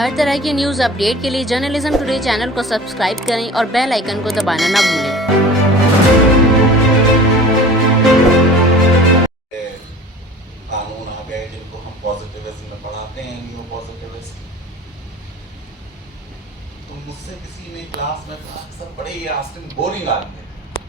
ہر طرح کی news update کے لیے جرنلزم ٹوڈے چینل کو سبسکرائب کریں اور بیل آئیکن کو دبانا نہ بھولیں۔ قانون آ گئے جن کو ہم پازیٹیوزم میں پڑھاتے ہیں، نیو پازیٹیوزم۔ تو مجھ سے کسی نے کلاس میں کہا کہ سر بڑے یہ آسٹن بورنگ آدمی تھے،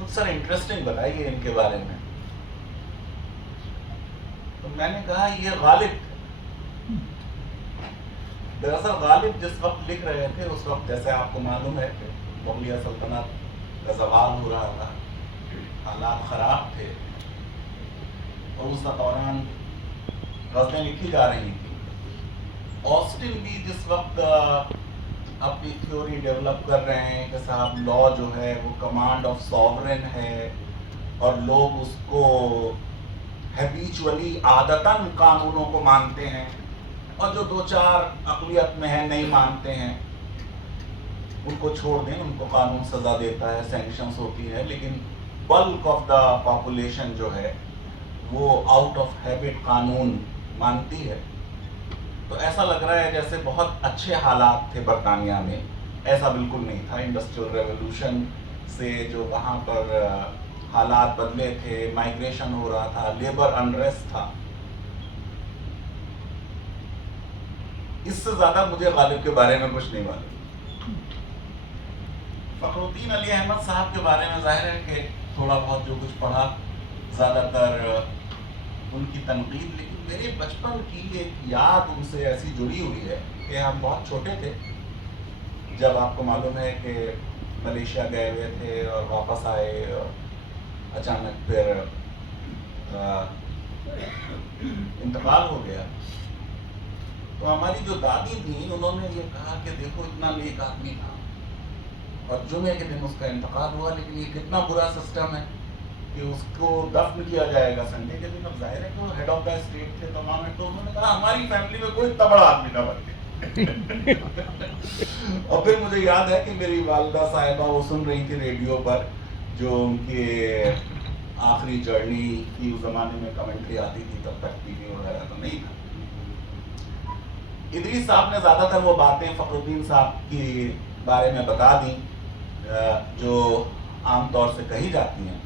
کچھ سر انٹرسٹنگ بتائیے ان کے بارے میں۔ تو میں نے کہا یہ غالب تھے۔ دراصل غالب جس وقت لکھ رہے تھے اس وقت جیسے آپ کو معلوم ہے کہ مغلیہ سلطنت کا زوال ہو رہا تھا، حالات خراب تھے، اور اس دوران غزلیں لکھی جا رہی تھیں۔ آسٹن بھی جس وقت اپنی تھیوری ڈیولپ کر رہے ہیں کہ صاحب لا جو ہے وہ کمانڈ آف ساورن ہے، اور لوگ اس کو ہیبیچولی عادتاً قانونوں کو مانتے ہیں، اور جو دو چار اقلیت میں ہیں نہیں مانتے ہیں ان کو چھوڑ دیں، ان کو قانون سزا دیتا ہے، سینکشنز ہوتی ہے، لیکن بلک آف دا پاپولیشن جو ہے وہ آؤٹ آف ہیبٹ قانون مانتی ہے۔ تو ایسا لگ رہا ہے جیسے بہت اچھے حالات تھے برطانیہ میں، ایسا بالکل نہیں تھا۔ انڈسٹریل ریولوشن سے جو وہاں پر حالات بدلے تھے، مائیگریشن ہو رہا تھا، لیبر انریسٹ تھا۔ اس سے زیادہ مجھے غالب کے بارے میں کچھ نہیں معلوم۔ فخر الدین علی احمد صاحب کے بارے میں ظاہر ہے کہ تھوڑا بہت جو کچھ پڑھا، زیادہ تر ان کی تنقید، لیکن میرے بچپن کی ایک یاد ان سے ایسی جڑی ہوئی ہے کہ ہم بہت چھوٹے تھے جب آپ کو معلوم ہے کہ ملیشیا گئے ہوئے تھے اور واپس آئے، اور اچانک پھر انتقال ہو گیا۔ تو ہماری جو دادی تھیں انہوں نے یہ کہا کہ دیکھو اتنا نیک آدمی تھا، اور جمعے کے دن اس کا انتقال ہوا، لیکن یہ کتنا برا سسٹم ہے کہ اس کو دفن کیا جائے گا سنڈے کے دن۔ اب ظاہر ہے کہ وہ ہیڈ آف دا اسٹیٹ تھے تمام، تو انہوں نے کہا ہماری فیملی میں کوئی اتنا بڑا آدمی نہ بن گیا۔ اور پھر مجھے یاد ہے کہ میری والدہ صاحبہ وہ سن رہی تھی ریڈیو پر جو ان کے آخری جرنی کی، اس زمانے میں کمنٹری آتی تھی، تب تک ٹی وی وغیرہ تو نہیں تھا۔ ادریس صاحب نے زیادہ تر وہ باتیں فخر الدین صاحب کے بارے میں بتا دیں جو عام طور سے کہی جاتی ہیں،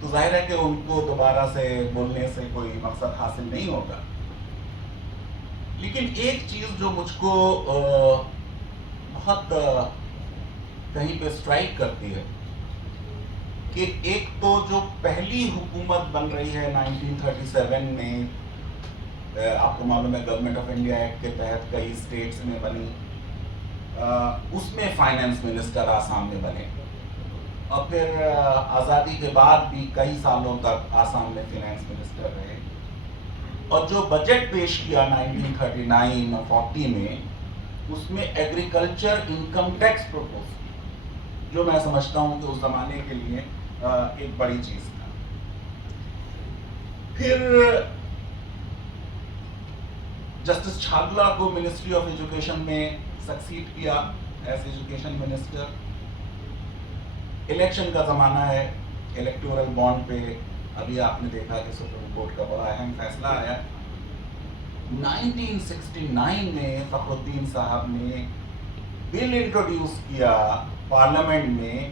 تو ظاہر ہے کہ ان کو دوبارہ سے بولنے سے کوئی مقصد حاصل نہیں ہوگا۔ لیکن ایک چیز جو مجھ کو بہت کہیں پہ اسٹرائک کرتی ہے کہ ایک تو جو پہلی حکومت بن رہی ہے 1937 میں، آپ کو معلوم ہے گورنمنٹ آف انڈیا ایکٹ کے تحت کئی اسٹیٹس میں بنی، اس میں فائنانس منسٹر آسام میں بنے، اور پھر آزادی کے بعد بھی کئی سالوں تک آسام میں فائنانس منسٹر رہے، اور جو بجٹ پیش کیا 1939 اور 40 میں، اس میں ایگریکلچر انکم ٹیکس پروپوز کیا، جو میں سمجھتا ہوں کہ اس زمانے کے لیے ایک بڑی چیز تھا۔ پھر جسٹس چھاگلا کو منسٹری آف ایجوکیشن میں سکسیڈ کیا ایز ایجوکیشن منسٹر۔ الیکشن کا زمانہ ہے، الیکٹورل بانڈ پہ ابھی آپ نے دیکھا کہ سپریم کورٹ کا بڑا اہم فیصلہ آیا۔ 1969 میں فخر الدین صاحب نے بل انٹروڈیوس کیا پارلیمنٹ میں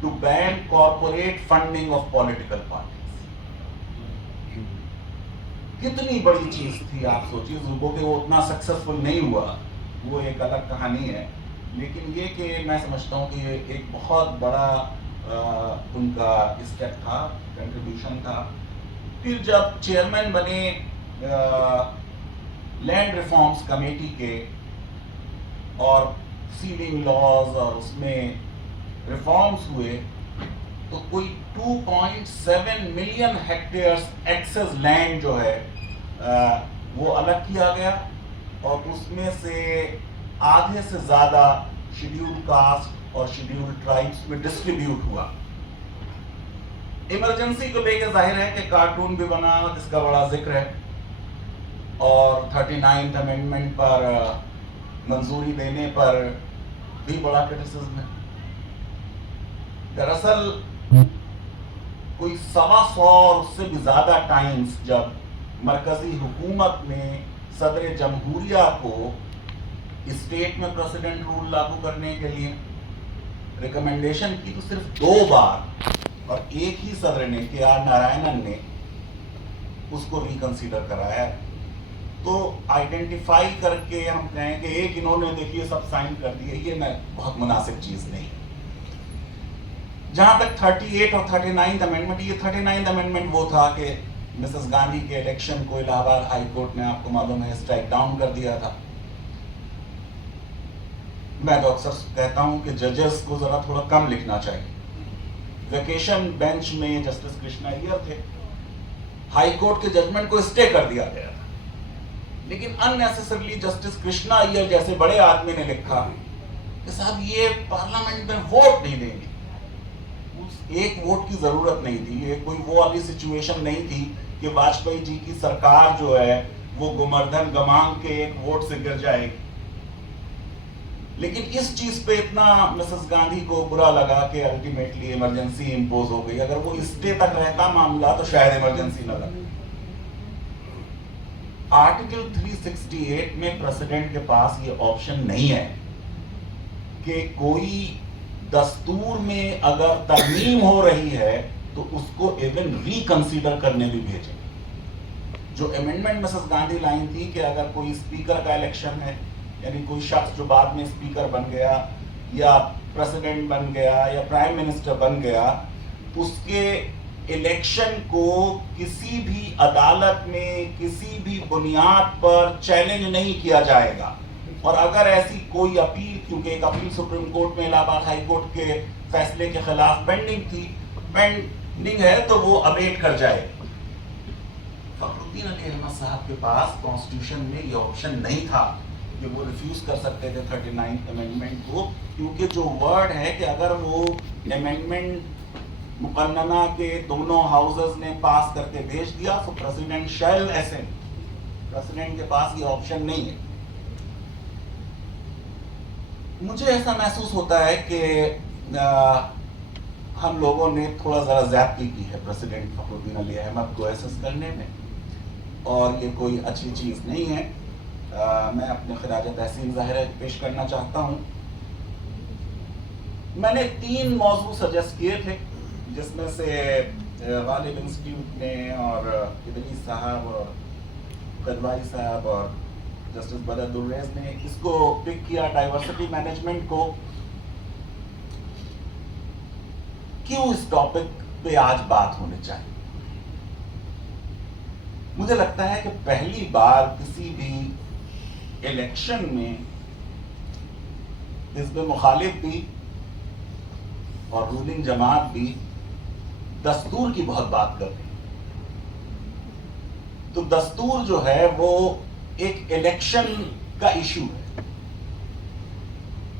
to ban corporate funding of political parties. کتنی بڑی چیز تھی آپ سوچیے، کہ وہ اتنا سکسیسفل نہیں ہوا، وہ ایک الگ کہانی ہے، لیکن یہ کہ میں سمجھتا ہوں کہ یہ ایک بہت بڑا ان کا اسٹیپ تھا، کنٹریبیوشن تھا۔ پھر جب چیئرمین بنے لینڈ ریفارمز کمیٹی کے، اور سیلنگ لاز اور اس میں ریفارمز ہوئے، تو کوئی 2.7 ملین ہیکٹیئرز ایکسس لینڈ جو ہے وہ الگ کیا گیا، اور اس میں سے آدھے سے زیادہ شیڈیول کاسٹ اور شیڈیول ٹرائبس میں ڈسٹریبیوٹ ہوا۔ ایمرجنسی کو لے کے ظاہر ہے کہ کارٹون بھی بنا جس کا بڑا ذکر ہے، اور 39th امینڈمنٹ پر منظوری دینے پر بھی بڑا کرٹیسزم ہے۔ دراصل کوئی 125 اور اس سے بھی زیادہ ٹائمز جب مرکزی حکومت نے صدر جمہوریہ کو اسٹیٹ میں پریسیڈنٹ رول لاگو کرنے کے لیے ریکمنڈیشن کی تو صرف 2 بار، اور ایک ہی صدر نے کے آر نارائنن نے اس کو ریکنسیڈر کرایا ہے. تو آئیڈینٹیفائی کر کے ہم کہیں کہ ایک انہوں نے دیکھیے سب سائن کر دیے، یہ میں بہت مناسب چیز نہیں. جہاں تک 38 اور 39 امینڈمنٹ، یہ 39 امینڈمنٹ وہ تھا کہ مسز گاندھی کے الیکشن کو الہ آباد ہائی کورٹ نے آپ کو معلوم ہے اسٹرائک ڈاؤن کر دیا تھا. میں تو اکثر کہتا ہوں کہ ججز کو ذرا تھوڑا کم لکھنا چاہیے. ویکیشن بینچ میں جسٹس کرشنا ایئر تھے، ہائی کورٹ کے ججمنٹ کو اسٹے کر دیا گیا تھا، لیکن ان نیسیسرلی جسٹس کرشنا ایئر جیسے بڑے آدمی نے لکھا کہ صاحب یہ پارلیمنٹ میں ووٹ نہیں دیں گے. ایک ووٹ کی ضرورت نہیں تھی، یہ کوئی وہ والی سچویشن نہیں تھی کہ واجپئی جی کی سرکار جو ہے وہ گمردھن گمانگ کے ایک ووٹ سے گر جائے گی. لیکن اس چیز پہ اتنا مسز گاندھی کو برا لگا کہ الٹیمیٹلی ایمرجنسی امپوز ہو گئی. اگر وہ اسٹے تک رہتا معاملہ تو شاید ایمرجنسی نہ لگتی. آرٹیکل 368 میں پریسیڈنٹ کے پاس یہ آپشن نہیں ہے کہ کوئی دستور میں اگر ترمیم ہو رہی ہے تو اس کو ایون ریکنسیڈر کرنے بھی بھیجیں. جو امینڈمنٹ مسز گاندھی لائن تھی کہ اگر کوئی اسپیکر کا الیکشن ہے، یعنی کوئی شخص جو بعد میں اسپیکر بن گیا یا پریسیڈنٹ بن گیا یا پرائم منسٹر بن گیا، اس کے الیکشن کو کسی بھی عدالت میں کسی بھی بنیاد پر چیلنج نہیں کیا جائے گا. اور اگر ایسی کوئی اپیل، کیونکہ ایک اپیل سپریم کورٹ میں الہ آباد ہائی کورٹ کے فیصلے کے خلاف پینڈنگ ہے تو وہ ابیٹ کر جائے. فخر الدین علی احمد صاحب کے پاس کانسٹیٹیوشن میں یہ آپشن نہیں تھا کہ وہ ریفیوز کر سکتے تھے 39 امینڈمنٹ کو، کیونکہ جو ورڈ ہے کہ اگر وہ امینڈمنٹ مقننہ کے دونوں ہاؤسز نے پاس کر کے بھیج دیا تو پریزیڈنٹ شیل اسینڈ. پریزیڈنٹ کے پاس یہ آپشن نہیں ہے. مجھے ایسا محسوس ہوتا ہے کہ ہم لوگوں نے تھوڑا ذرا زیادتی کی ہے پریزیڈنٹ فخر الدین علی احمد کو ایسس کرنے میں، اور یہ کوئی اچھی چیز نہیں ہے. میں اپنے خراج تحسین ظاہر پیش کرنا چاہتا ہوں. میں نے 3 موضوع سجیسٹ کیے تھے، جس میں سے غالب انسٹیٹیوٹ نے اور ادریس صاحب اور قدوائی صاحب اور جسٹس بدر الریز نے اس کو پک کیا، ڈائیورسٹی مینجمنٹ کو. کیوں اس ٹاپک پہ آج بات ہونی چاہیے؟ مجھے لگتا ہے کہ پہلی بار کسی بھی الیکشن میں حزب مخالف بھی اور رولنگ جماعت بھی دستور کی بہت بات کرتے ہیں. تو دستور جو ہے وہ ایک الیکشن کا ایشو ہے،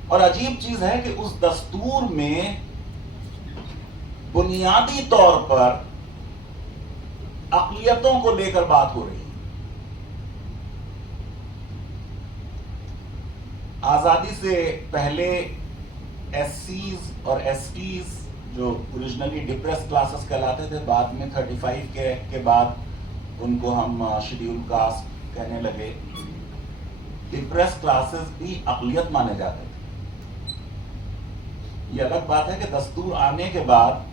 اور عجیب چیز ہے کہ اس دستور میں بنیادی طور پر اقلیتوں کو لے کر بات ہو رہی ہے. آزادی سے پہلے ایس سیز اور ایس ٹیز جو اوریجنلی ڈپریس کلاسز کہلاتے تھے، بعد میں 35 کے بعد ان کو ہم شیڈیول کاسٹ کہنے لگے. ڈپریس کلاسز بھی اقلیت مانے جاتے تھے. یہ الگ بات ہے کہ دستور آنے کے بعد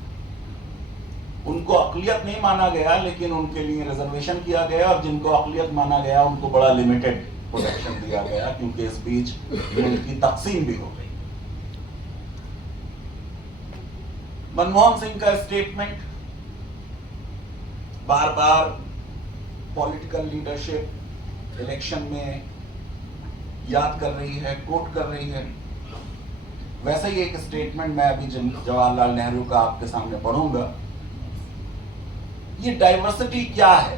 ان کو اقلیت نہیں مانا گیا، لیکن ان کے لیے ریزرویشن کیا گیا، اور جن کو اقلیت مانا گیا ان کو بڑا لمیٹڈ پروٹیکشن دیا گیا، کیونکہ اس بیچ ملک کی تقسیم بھی ہو گئی. منموہن سنگھ کا اسٹیٹمنٹ بار بار پولیٹیکل لیڈرشپ الیکشن میں یاد کر رہی ہے، کوٹ کر رہی ہے. ویسا ہی ایک اسٹیٹمنٹ میں ابھی جواہر لال نہرو کا آپ کے سامنے پڑھوں گا. یہ ڈائیورسٹی کیا ہے؟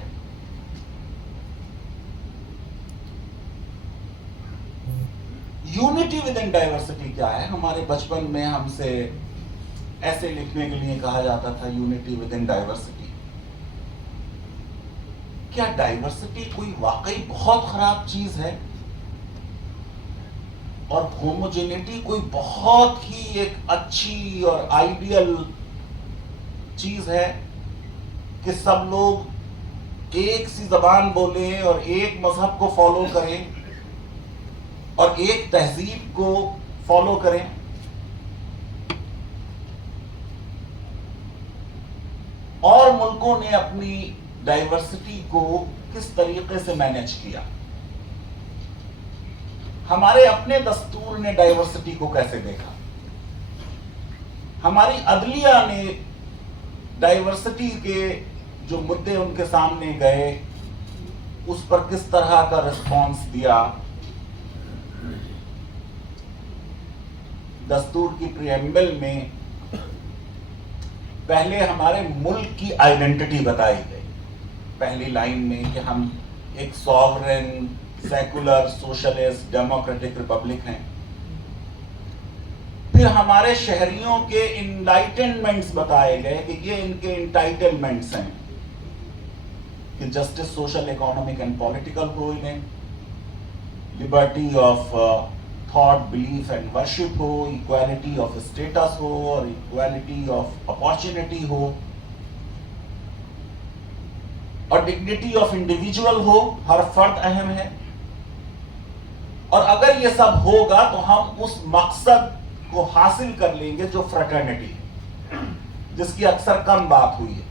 یونٹی ود ان ڈائیورسٹی کیا ہے؟ ہمارے بچپن میں ہم سے ایسے لکھنے کے لیے کہا جاتا تھا یونٹی ود ان ڈائیورسٹی. کیا ڈائیورسٹی کوئی واقعی بہت خراب چیز ہے اور ہوموجینٹی کوئی بہت ہی ایک اچھی اور آئیڈیل چیز ہے کہ سب لوگ ایک سی زبان بولیں اور ایک مذہب کو فالو کریں اور ایک تہذیب کو فالو کریں. اور ملکوں نے اپنی ڈائیورسٹی کو کس طریقے سے مینیج کیا. ہمارے اپنے دستور نے ڈائیورسٹی کو کیسے دیکھا. ہماری عدلیہ نے ڈائیورسٹی کے جو مدعے ان کے سامنے گئے اس پر کس طرح کا رسپانس دیا. دستور کی پریمبل میں پہلے ہمارے ملک کی آئیڈینٹی بتائی گئی پہلی لائن میں کہ ہم ایک sovereign secular socialist democratic republic ہیں. پھر ہمارے شہریوں کے انلائٹنمنٹس بتائے گئے کہ یہ ان کے انٹائٹلمنٹس ہیں کہ justice social economic and political ہو انہیں, liberty of thought belief and worship ہو, ایکوالٹی آف اسٹیٹس ہو اور ایکوالٹی آف اپارچونٹی ہو اور ڈگنیٹی آف انڈیویجول ہو, ہر فرد اہم ہے. اور اگر یہ سب ہوگا تو ہم اس مقصد کو حاصل کر لیں گے جو فریٹرنٹی ہے, جس کی اکثر کم بات ہوئی ہے.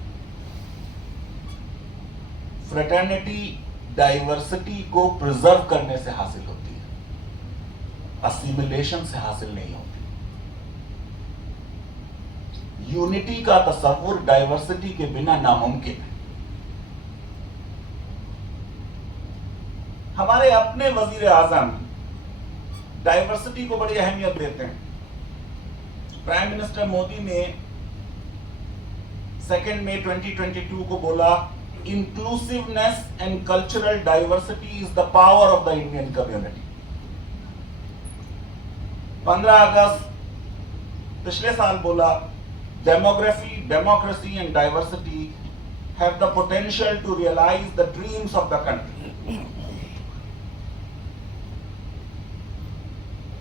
فریٹرنٹی ڈائیورسٹی کو پرزرو کرنے سے حاصل ہوتی ہے, اسیمیلیشن سے حاصل نہیں ہوتی. یونٹی کا تصور ڈائیورسٹی کے بنا ناممکن ہے. ہمارے اپنے وزیر اعظم ڈائیورسٹی کو بڑی اہمیت دیتے ہیں. پرائم منسٹر مودی نے 2 مئی 2022 کو بولا, inclusiveness and cultural diversity is the power of the Indian community. 15 اگست پچھلے سال بولا, demography, democracy and diversity have the potential to realize the dreams of the country.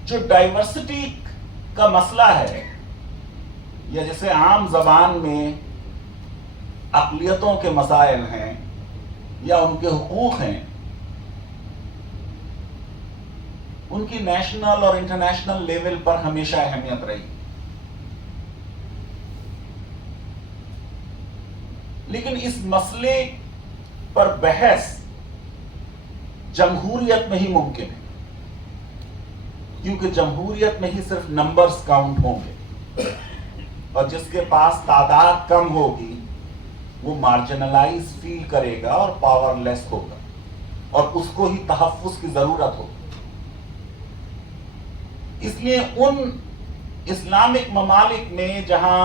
جو ڈائیورسٹی کا مسئلہ ہے, یا جیسے عام زبان میں اقلیتوں کے مسائل ہیں یا ان کے حقوق ہیں, ان کی نیشنل اور انٹرنیشنل لیول پر ہمیشہ اہمیت رہی. لیکن اس مسئلے پر بحث جمہوریت میں ہی ممکن ہے, کیونکہ جمہوریت میں ہی صرف نمبرز کاؤنٹ ہوں گے, اور جس کے پاس تعداد کم ہوگی وہ مارجنلائز فیل کرے گا اور پاور لیس ہوگا, اور اس کو ہی تحفظ کی ضرورت ہوگی. اس لیے ان اسلامک ممالک میں جہاں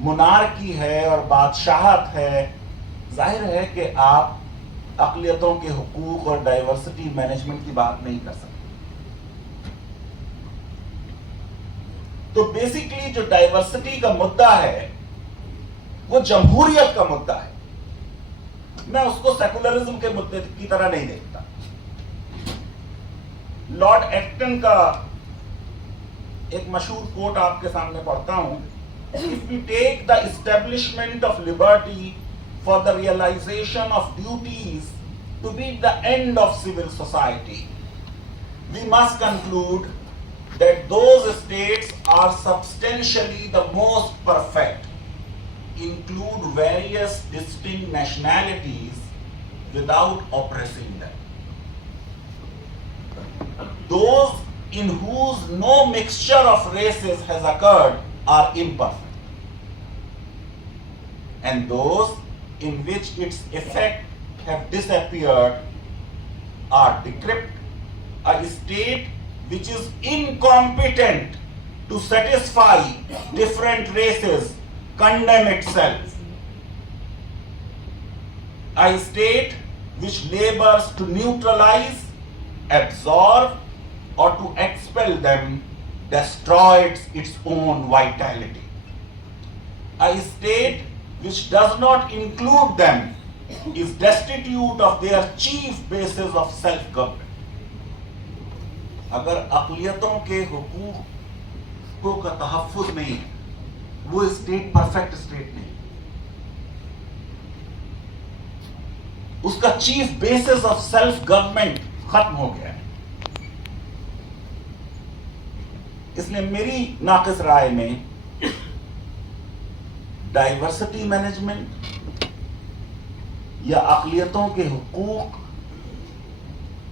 منارکی ہے اور بادشاہت ہے, ظاہر ہے کہ آپ اقلیتوں کے حقوق اور ڈائیورسٹی مینجمنٹ کی بات نہیں کر سکتے. تو بیسیکلی جو ڈائیورسٹی کا مدعا ہے وہ جمہوریت کا مدعا ہے. میں اس کو سیکولرزم کے مدعے کی طرح نہیں دیکھتا. لارڈ ایکٹن کا ایک مشہور کوٹ آپ کے سامنے پڑھتا ہوں. If we take the establishment of liberty for the realization of duties to be the end of civil society, we must conclude that those states are substantially the most perfect, include various distinct nationalities without oppressing them. Those in whose no mixture of races has occurred are imperfect, and those in which its effect have disappeared are decrepit. A state which is incompetent to satisfy different races condemn itself. A state which labors to neutralize, absorb, or to expel them destroys its own vitality. A state which does not include them is destitute of their chief basis of self-government. اگر اقلیتوں کے حقوق کا تحفظ نہیں وہ state perfect state نہیں. اس کا chief basis of self government ختم ہو گیا ہے. اس لیے میری ناقص رائے میں ڈائیورسٹی مینجمنٹ یا اقلیتوں کے حقوق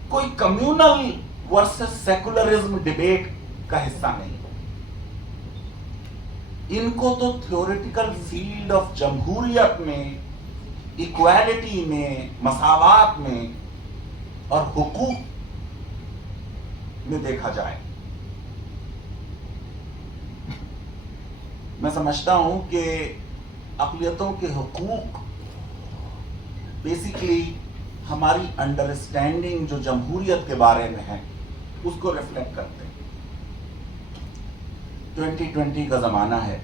کوئی کمیونل ورسس سیکولرزم ڈیبیٹ کا حصہ نہیں. ان کو تو تھیوریٹیکل فیلڈ آف جمہوریت میں، ایکوالٹی میں، مساوات میں اور حقوق میں دیکھا جائے. میں سمجھتا ہوں کہ اقلیتوں کے حقوق بیسیکلی ہماری انڈرسٹینڈنگ جو جمہوریت کے بارے میں ہے اس کو ریفلیکٹ کرتے ہیں. 2020 کا زمانہ ہے،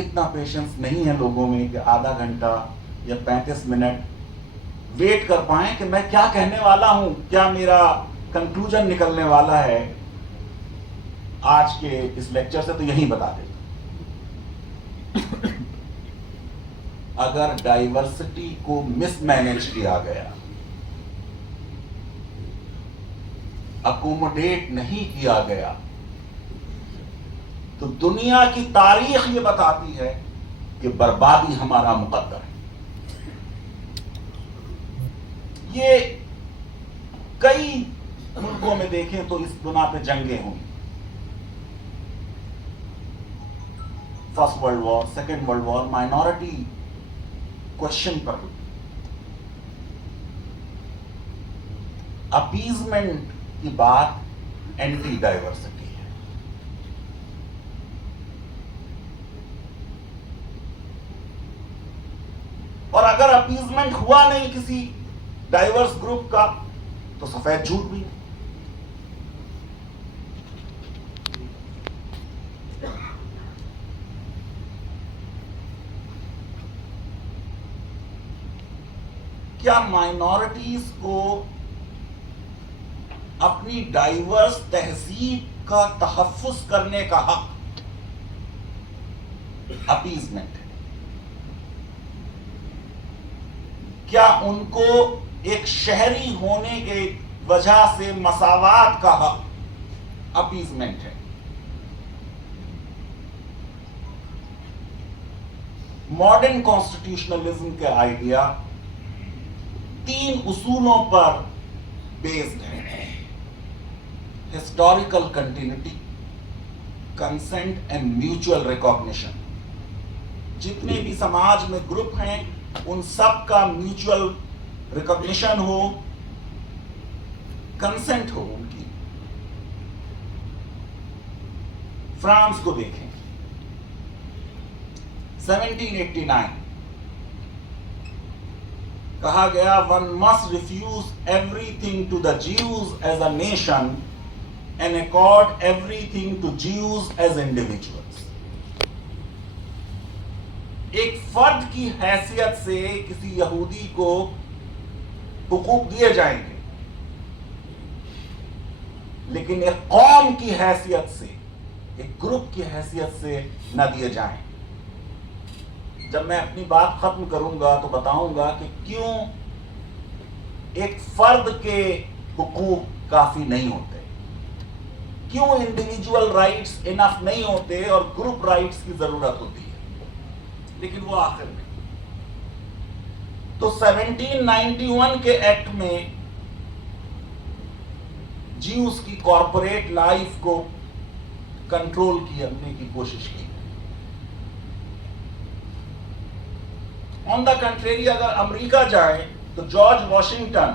اتنا پیشنس نہیں ہے لوگوں میں کہ آدھا گھنٹہ یا 35 منٹ ویٹ کر پائیں کہ میں کیا کہنے والا ہوں، کیا میرا کنکلوژن نکلنے والا ہے آج کے اس لیکچر سے. تو یہی بتا دیتا، اگر ڈائیورسٹی کو مس مینج کیا گیا، اکوموڈیٹ نہیں کیا گیا، تو دنیا کی تاریخ یہ بتاتی ہے کہ بربادی ہمارا مقدر ہے. یہ کئی ملکوں میں دیکھیں تو اس بنا پہ جنگیں ہوئی. First world war, second world war minority question پر ہوئی. اپیزمنٹ کی بات اینٹی ڈائیورسٹی ہے. اور اگر اپیزمنٹ ہوا نہیں کسی ڈائیورس گروپ کا تو سفید جھوٹ بھی. کیا مائنورٹیز کو اپنی ڈائیورس تہذیب کا تحفظ کرنے کا حق اپیزمنٹ ہے؟ کیا ان کو ایک شہری ہونے کے وجہ سے مساوات کا حق اپیزمنٹ ہے؟ ماڈرن کانسٹیٹیوشنلزم کے آئیڈیا 3 اصولوں پر بیسڈ ہے: historical continuity, consent and mutual recognition. جتنے بھی سماج میں گروپ ہیں ان سب کا میوچل ریکگنیشن ہو، کنسنٹ ہو ان کی. فرانس کو دیکھیں، 1789 کہا گیا one must refuse everything to the Jews as a nation and accord everything to Jews as individuals. ایک فرد کی حیثیت سے کسی یہودی کو حقوق دیے جائیں گے، لیکن ایک قوم کی حیثیت سے، ایک گروپ کی حیثیت سے نہ دیے جائیں. جب میں اپنی بات ختم کروں گا تو بتاؤں گا کہ کیوں ایک فرد کے حقوق کافی نہیں ہوتے، کیوں انڈیویجول رائٹس انف نہیں ہوتے اور گروپ رائٹس کی ضرورت ہوتی ہے. لیکن وہ آخر میں تو 1791 کے ایکٹ میں جیوز کی کارپوریٹ لائف کو کنٹرول کرنے کی کوشش کی. آن دا کنٹریری اگر امریکہ جائیں تو جارج واشنگٹن